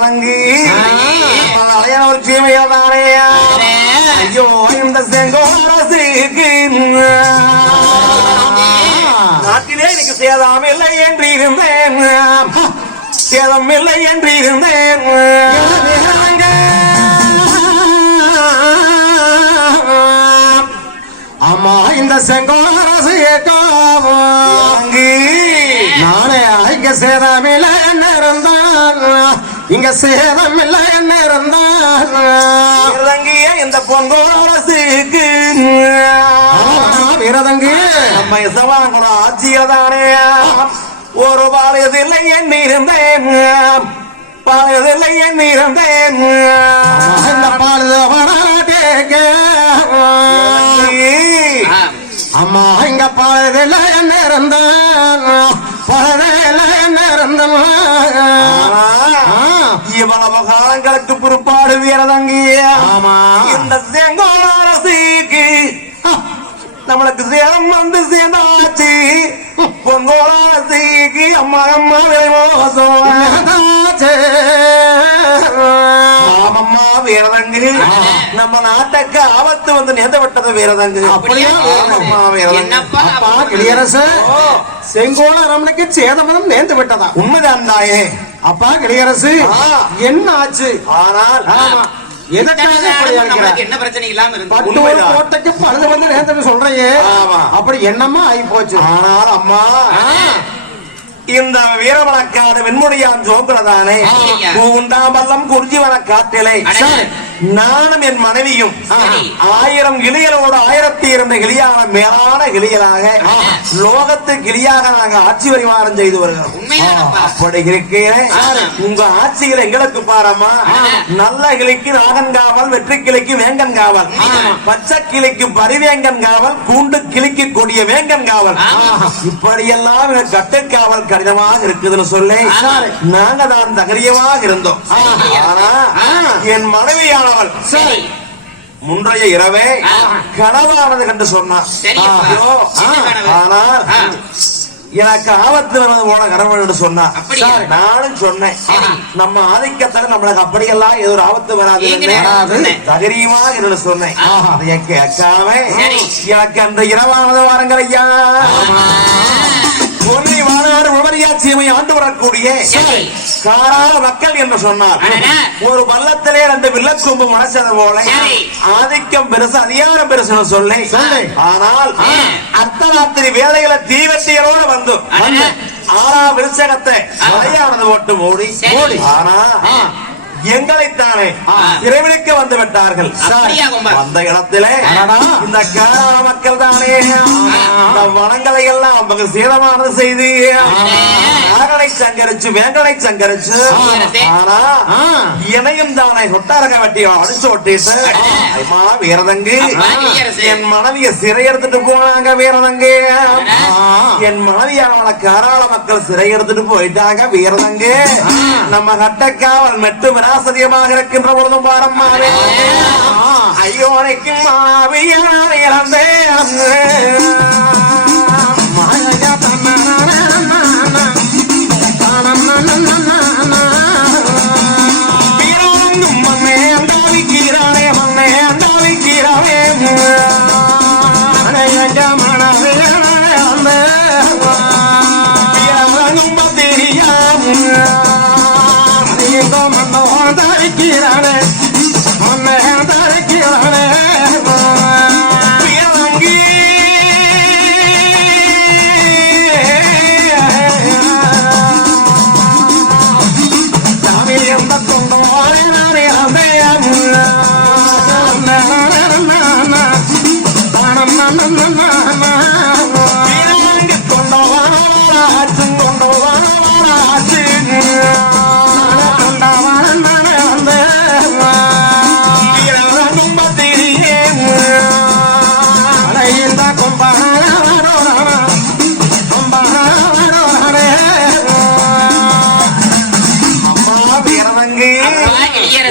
வீரதங்கி ஒரு சீமையானே ஐயோ இந்த செங்கோரசுக்கு நாட்டிலே எனக்கு சேதம் இல்லை என்று இருந்தேன் சேதம் இல்லை என்று இருந்தேன் அம்மா இந்த செங்கோரசு நானே இங்க சேதம் இல்லை என்ன இருந்தான் இங்க சேதம் இல்லை என்ன இருந்தான் இந்த பொங்கோரசுக்கு வீரதங்கி நம்ம இசவாங்குற ஆட்சியதானே ஒரு பாளையதில்லை எண்ணி இருந்தேன் பாளையதில்லை எண்ணி இருந்தேன் இந்த பாளையக்க அம்மா இங்க பாளையதில்லை என்ன இருந்தேன் பழதில்லை என்ன இருந்தேன் இவ்வளவு காலங்களுக்கு பிற்பாடு வீரதங்கிய இந்த செங்கோரசுக்கு நம்மளுக்கு சேதம் வந்து சேர்ந்தாச்சு பொங்கோரசுக்கு அம்மா அம்மா ஆமம்மா வீரதங்கு நம்ம நாட்டுக்கு ஆபத்து வந்து நேர்ந்து விட்டது வீரதங்கு அப்படியா கிளியரசு செங்கோல அரமனைக்கு சேதம் நேர்ந்து விட்டதா உண்மைதான் தாயே அப்பா கிளியரசு என்ன ஆச்சு ஆனால் என்ன பிரச்சனை இல்லாம இருந்து கோட்டைக்கு பழுது வந்து நேர்ந்து சொல்றீங்க அப்படி என்னமா ஆகி போச்சு ஆனால் அம்மா இந்த வீரவனக்காடு வெண்முடியான் சோக்கிறதானே பூண்டாம்பல்லம் குறிஞ்சி வன காட்டிலே நானும் என் மனைவியும் 1000 கிளிகளோடு 1002 கிளியான மேலான கிளிகளாக லோகத்து கிளியாக நாங்க ஆட்சி பரிமாறம் செய்து வருகிறோம் அப்படி இருக்கிறேன் உங்க ஆட்சியில் எங்களுக்கு பாரம்மா நல்ல கிளிக்கு நாகன் காவல் வெற்றி கிளிக்கு வேங்கன் காவல் பச்சை கிளிக்கு பரிவேங்கன் காவல் கூண்டு கிளிக்கு கொடிய வேங்கன் காவல் இப்படியெல்லாம் கட்டுக்காவல் கடினமாக இருக்குதுன்னு சொல்லி நாங்க தான் தகரியமாக இருந்தோம் ஆனா என் மனைவியான முன்றைய இரவே கனவானது கண்டு சொன்னார் ஆனால் எனக்கு ஆபத்து வருவது போல கனவு சொன்னார் நானும் சொன்னேன் நம்ம ஆதிக்கத்தால நம்மளுக்கு அப்படியெல்லாம் ஏதோ ஒரு ஆபத்து வராது தகரியமாக என்று சொன்னேன் அதை கேட்காம எனக்கு அந்த இரவானது வாருங்கள் ஐயா ஆண்டு வரக்கூடிய காராள மக்கள் என்று சொன்னார் ஒரு பள்ளத்திலே 2 வில்லக்கொம்பு மனசது போல ஆதிக்கம் பெருசு அதிகாரம் பெருசு சொல்லி ஆனால் அர்த்தராத்திரி வேலைகளை தீவெட்டிகளோடு வந்து 6ஆம் விருச்சகத்தை மலையானது போட்டு மூடி ஆனா எங்களைத்தானே சிறைவிடிக்க வந்து விட்டார்கள் அந்த இடத்திலே இந்த காராள மக்கள் தானே இந்த வனங்களை எல்லாம் சேதமானது செய்து நாகனை சங்கரிச்சு வேங்கனை சங்கரிச்சு ஆனா இணையும் தானே சொட்டாரக வெட்டி அடிச்சு ஒட்டிட்டு வீரதங்கு என் மனைவிய சிறை எடுத்துட்டு போனாங்க வீரதங்கு என் மனைவியான காராள மக்கள் சிறை எடுத்துட்டு போயிட்டாங்க வீரதங்கு நம்ம கட்டக்காவல் மெட்டு விராசதியமாக இருக்கின்ற பொழுதும் பாரம்மாவே ஐயோனைக்கு மாவியான இழந்தேன்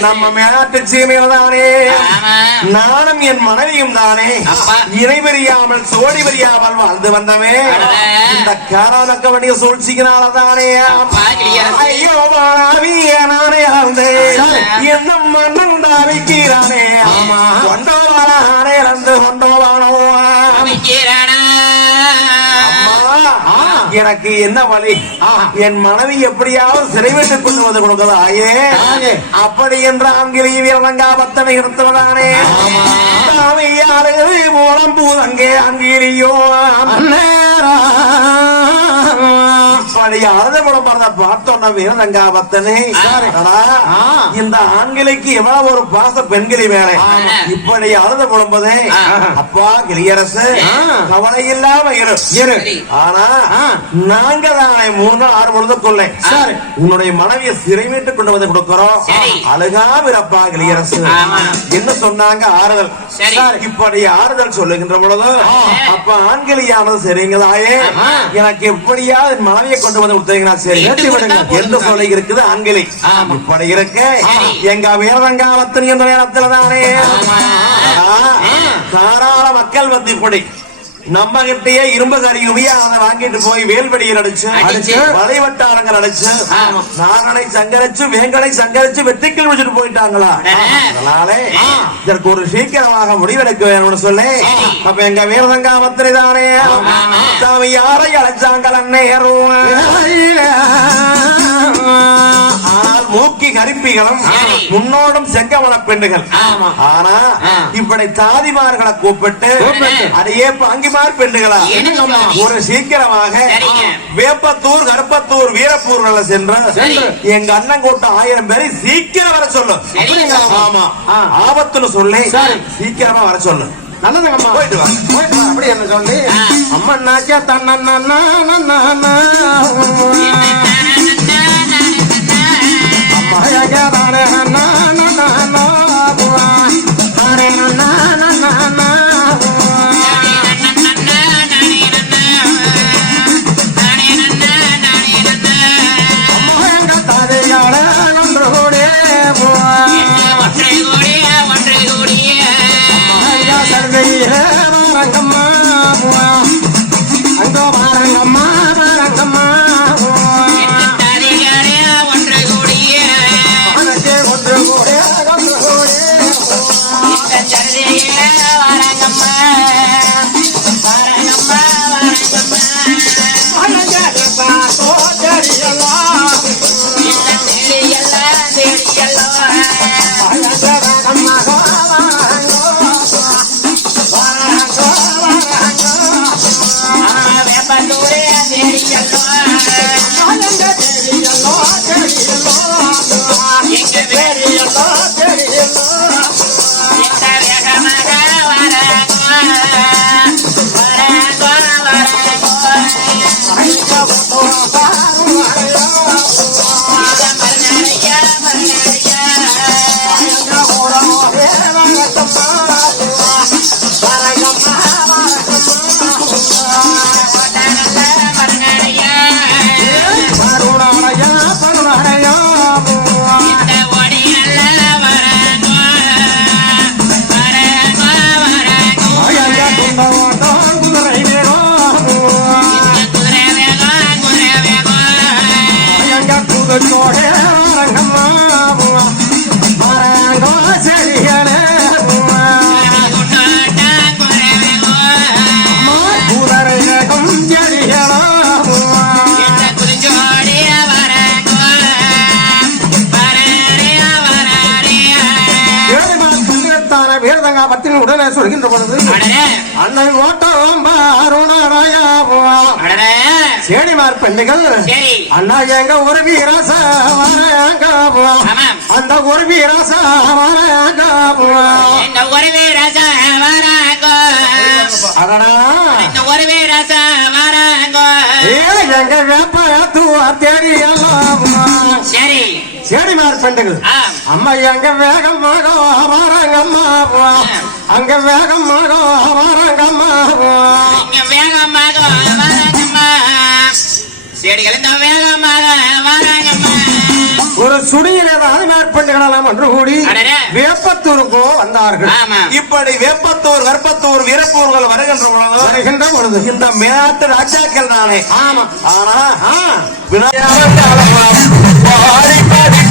நம்ம மேலாட்டு சீமையில தானே நானும் என் மனைவியும் தானே இணைவறியாமல் சோடி வரியாமல் வாழ்ந்து வந்தமே இந்த காலக்க வேண்டிய சூழ்ச்சியினால தானே ஐயோ நானே என்ன மன்னன் தாவிக்கிறானே கொண்டோவானே இறந்து கொண்டோவானோ எனக்கு என்ன வழி என் மனைவி எப்படியாவது சிறை வைத்துக் கொண்டு வந்து கொடுக்கதாயே அப்படி என்ற ஆங்கிலேய வீரங்காபத்தனை எடுத்தவதானே மூலம் பூதங்கே ஆங்கிலேயோ அப்படி அழுத மூலம் பார்த்தோன்ன வீரங்காபத்தனை இந்த ஆங்கிலைக்கு எவ்வளவு ஒரு பாச பெண்களை வேலை இப்படி அழுத புலம்பதே அப்பா கிளியரசு கவலை இல்லாம இரு ஆனா நாங்க தானே 3-6 பொழுதுக்குள்ளே உன்னுடைய மனைவியை சிறை மீட்டு கொண்டு வந்து கொடுக்கிறோம் அழுகாம இருப்பா கிளியரசு என்ன சொன்னாங்க ஆறுதல் இப்படி ஆறுதல் சொல்லுகின்ற பொழுது அப்ப ஆண்களியானது சரிங்கதாயே எனக்கு எப்படியாவது மனைவியை கொண்டு வந்து கொடுத்தீங்கன்னா சரி என்று சொல்லி இருக்குது ஆண்களை இப்படி இருக்க எங்க வீரங்காலத்தின் என்ற நேரத்தில் தானே தாராள மக்கள் வந்து இப்படி நம்ம கிட்டயே இரும்பு கரியுமையா அதை வாங்கிட்டு போய் வேல்வெடியில் அடிச்சு வளைவட்டாரங்கள் அடிச்சு நாகனை சங்கரிச்சு வேங்கனை சங்கரிச்சு வெற்றிக்கில் வச்சுட்டு போயிட்டாங்களா அதனாலே இதற்கு ஒரு சீக்கிரமாக முடிவெடுக்க வேணும்னு சொல்லி அப்ப எங்க வீரசங்காமத்திரை தானே சாமி யாரை அழைச்சாங்கள் நேரும் மூக்கி கரிப்பிகளும் முன்னோடும் செங்கமல பெண்ணுகள் ஆனா இப்படி தாதிமார்களை கூப்பிட்டு அதையே பாங்கிமார் பெண்ணுகளா ஒரு சீக்கிரமாக வேப்பத்தூர் கருப்பத்தூர் வீரப்பூர் சென்று எங்க அண்ணன் கூட்டம் 1000 பேரை சீக்கிரம் வர சொல்லு ஆமா ஆபத்துன்னு சொல்லி சீக்கிரமா வர சொல்லு நல்லதுங்கம்மா போயிட்டு வா அப்படி என்ன சொல்லி அம்மா நாச்சா தன்னா உடனே சொல்கின்ற பொழுது அன்னை ஓட்டம் சேடிமார் பெண்ணுகள் அண்ணா எங்க ஒரு வீராச அந்த ஒரு வீராச எங்க வேப்ப தெரியலாம் சேடிமார் பெண்ணுகள் அம்மா எங்க வேகமாக வாராங்கம்மா அங்க வேகமாக வாராங்கம்மா செடிகள் இந்த வேகமாக வாராங்கம்மா ஒரு சுடியில் ஏதாவது மேற்பட்டுக்கலாம் என்று கூடி வேப்பத்தூருக்கோ வந்தார்கள். இப்படி வேப்பத்தூர் கற்பத்தூர் வீரப்பூர்கள் வருகின்ற பொழுது இந்த மேட்டு ராஜாக்கள் தானே. ஆமா. ஆனா பாடி பாடி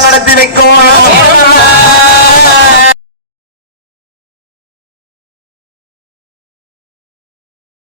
நடத்தி வைக்கும்